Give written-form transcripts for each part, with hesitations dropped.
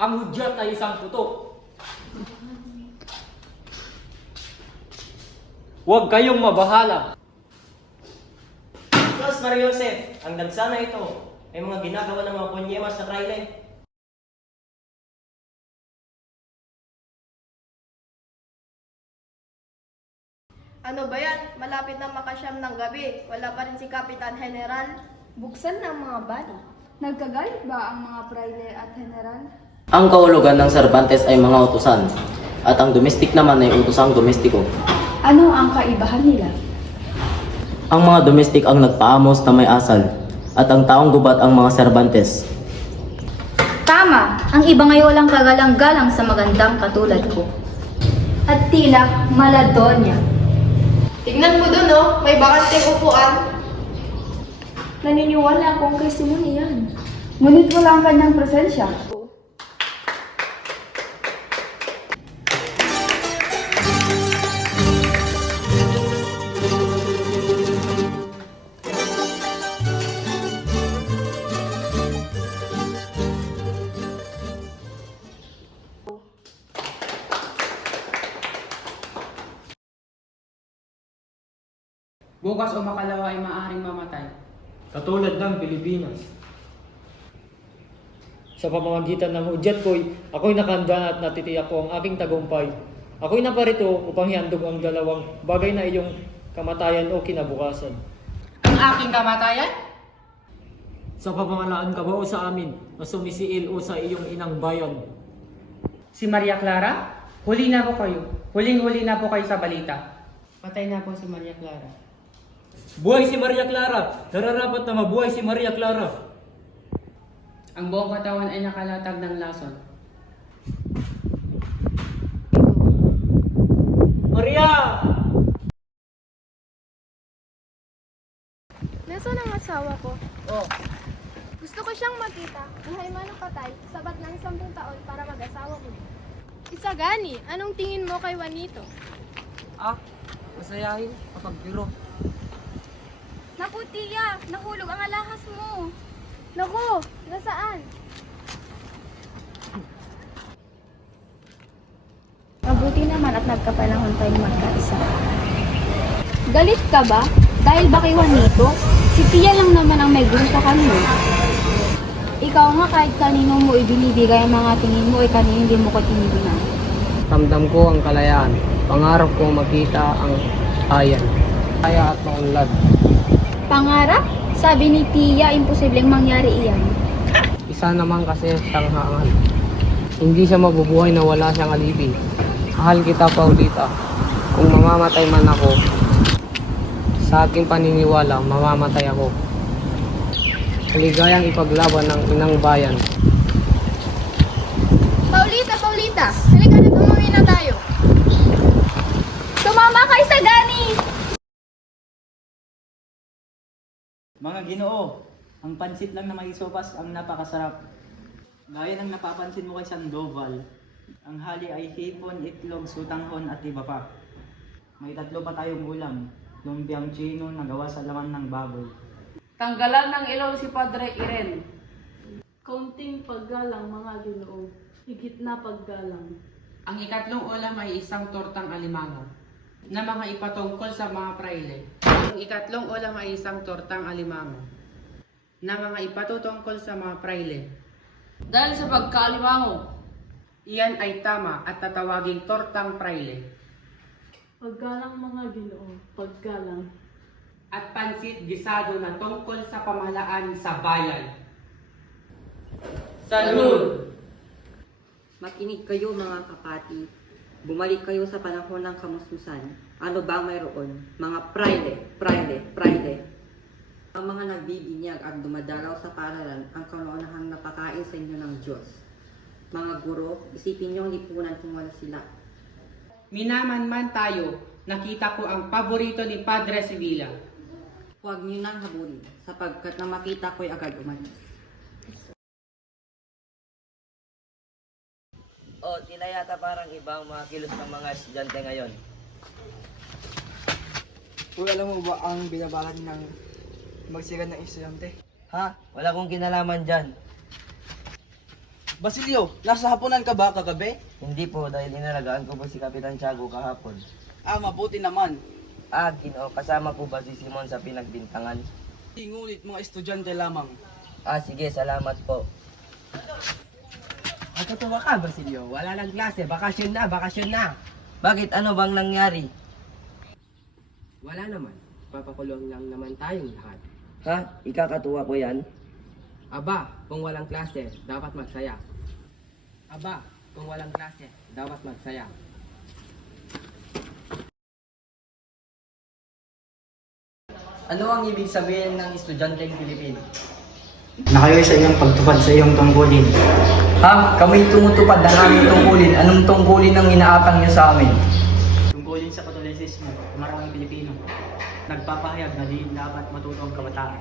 Ang hudyat ay isang puto. Huwag kayong mabahala. Diyos, Maria Joseph, ang dansa na ito ay mga ginagawa ng mga ponyemas sa fraile. Ano ba yan? Malapit na makasyam ng gabi. Wala pa rin si Kapitan General. Buksan na ang mga bali. Nagkagalit ba ang mga praile at general? Ang kahulugan ng Cervantes ay mga utusan, at ang domestic naman ay utusang domestiko. Ano ang kaibahan nila? Ang mga domestic ang nagpaamos na may asal, at ang taong gubat ang mga Cervantes. Tama, ang iba ngayon walang kagalang-galang sa magandang katulad ko. At tila Maladonya. Tingnan mo dun, oh. May bakanting upuan. Naniniwala akong kay Simon iyan. Ngunit wala ang kanyang presensya. Bukas o makalawa ay maaaring mamatay. Katulad ng Pilipinas. Sa pamamagitan ng hudyat ko'y ako'y nakahanda at natitiyak ko ang aking tagumpay. Ako'y naparito upang hihandog ang dalawang bagay na iyong kamatayan o kinabukasan. Ang aking kamatayan? Sa pamamalaan ka ba o sa amin na sumisiil o sa iyong inang bayan? Si Maria Clara? Huli na po kayo. Huling-huli na po kayo sa balita. Patay na po si Maria Clara. Buhay si Maria Clara! Nararapat na mabuhay si Maria Clara! Ang buong katawan ay nakalatag ng lason. Maria! Nasaan ang asawa ko? Oh, Gusto ko siyang makita. Buhay man o patay, sabat ng 10 taon para mag-asawa ko. Isagani, anong tingin mo kay Juanito? masayahin kapag biro. Naku, Tia, nahulog ang alahas mo. Naku, nasaan? Mabuti naman at nagkapanahon tayong magkaisa. Galit ka ba? Dahil ba kay Juanito? Si Tia lang naman ang may gusto sa kanya. Ikaw nga kahit kanino mo ibinibigay ang mga tingin mo ay kanino hindi mo ko tinibigyan. Ramdam ko ang kalayaan. Pangarap ko makita ang ayan. Kaya at maunlad. Pangarap? Sabi ni Tia, imposibleng mangyari iyan. Isa naman kasi siyang hangal. Hindi siya mabubuhay na wala siyang alipin. Mahal kita, Paulita. Kung mamamatay man ako, sa aking paniniwala, mamamatay ako. Maligayang ipaglaban ng inang bayan. Paulita, Paulita! Halika na, umuwi na tayo. Sumama kay Sagani! Mga Ginoo, ang pansit lang na may sopas ang napakasarap. Gaya ng napapansin mo kay Sandoval, ang hali ay hipon, itlog, sutanghon at iba pa. May 3 pa tayong ulam, lumpiang chino na gawa sa laman ng baboy. Tanggalan ng ilaw si Padre Iren. Kaunting paggalang mga Ginoo, higit na paggalang. Ang ikatlong ulam ay isang tortang alimango na mga ipatungkol sa mga praile. Ang ikatlong ulam ay isang tortang alimango na mga ipatutungkol sa mga praile. Dahil sa pagkaalimango, Iyan ay tama at tatawaging tortang praile. paggalang mga Ginoo, paggalang. At pansit gisado na tungkol sa pamahalaan sa bayan. Salud! Makinig kayo mga kapatid. Bumalik kayo sa panahon ng kamusmusan. Ano ba mayroon? Mga praile. Ang mga nagbibinyag at dumadalaw sa paralan ang kaunahang napakain sa inyo ng Diyos. Mga guro, isipin niyong lipunan kung wala sila. Minaman man tayo, nakita ko ang paborito ni Padre Sevilla. Huwag niyo nang habulin, sapagkat na makita ko'y agad umalis. O, tila yata parang ibang mga kilos ng mga estudyante ngayon. Uy, alam mo ba ang binabalak ng magsigan ng estudyante? Ha? Wala kong kinalaman dyan. Basilio, nasa hapunan ka ba kagabi? Hindi po dahil inalagaan ko po si Kapitan Tiago kahapon. Mabuti naman. Ginoo, kasama po ba si Simon sa pinagbintangan? Ngunit mga estudyante lamang. Sige, salamat po. Natutuwa ka, Basilio. Wala nang klase. Bakasyon na, bakasyon na. Bakit? Ano bang nangyari? Wala naman. Papakulong lang naman tayong lahat. Ikakatuwa ko yan? Aba, kung walang klase, dapat magsaya. Aba, kung walang klase, dapat magsaya. Ano ang ibig sabihin ng estudyanteng Pilipino? Na kayo sa iyong pagtupad sa iyong tungkulin. Kami tumutupad ng aming tungkulin. Anong tungkulin ang inaatang niyo sa amin? Tungkulin sa Katolisismo, maraming Pilipino. Nagpapahayag na di dapat matuto ang kabataan.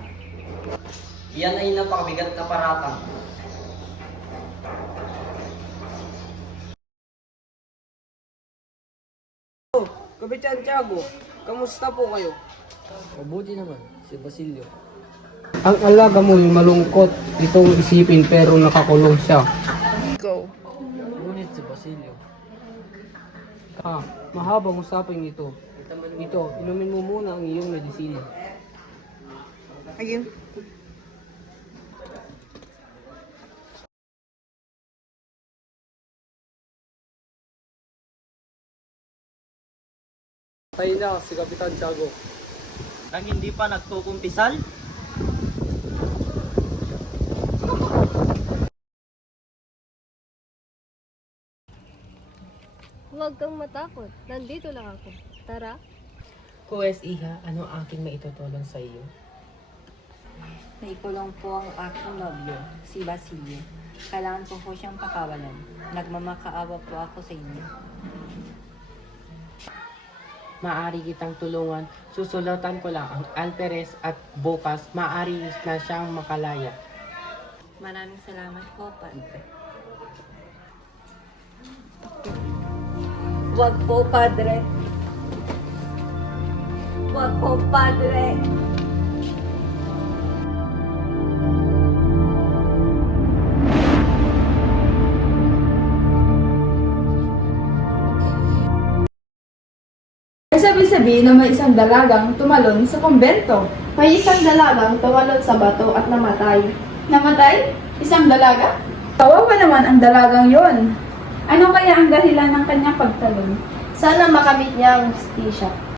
Iyan ay napakabigat na paratang. Kapitan Tiago, kamusta po kayo? Mabuti naman, si Basilio. Ang alaga mo ay malungkot itong isipin pero nakakulong siya. Ngunit si Basilio. Mahabang usapin ito. Inumin mo muna ang iyong medisina. Tayo na si Kapitan Tiago. Nang hindi pa nagkukumpisal? Huwag kang matakot. Nandito lang ako. Tara. Kuwes Iha, ano ang aking maitutulong sa iyo? Naikulong po ang aking nobyo, si Basilio. Kailangan ko po siyang pakawalan. Nagmamakaawa po ako sa inyo. Maaari kitang tulungan. Susulatan ko lang ang Alperes at bukas maaari na siyang makalaya. Maraming salamat po, Padre. Wag po, Padre. Wag po, Padre. Sabi-sabi na may isang dalagang tumalon sa kumbento. May isang dalagang tumalon sa bato at namatay. Namatay? Isang dalaga? Kawawa naman ang dalagang yon. Ano kaya ang dahilan ng kanyang pagtalon? Sana makamit niya ang hustisya.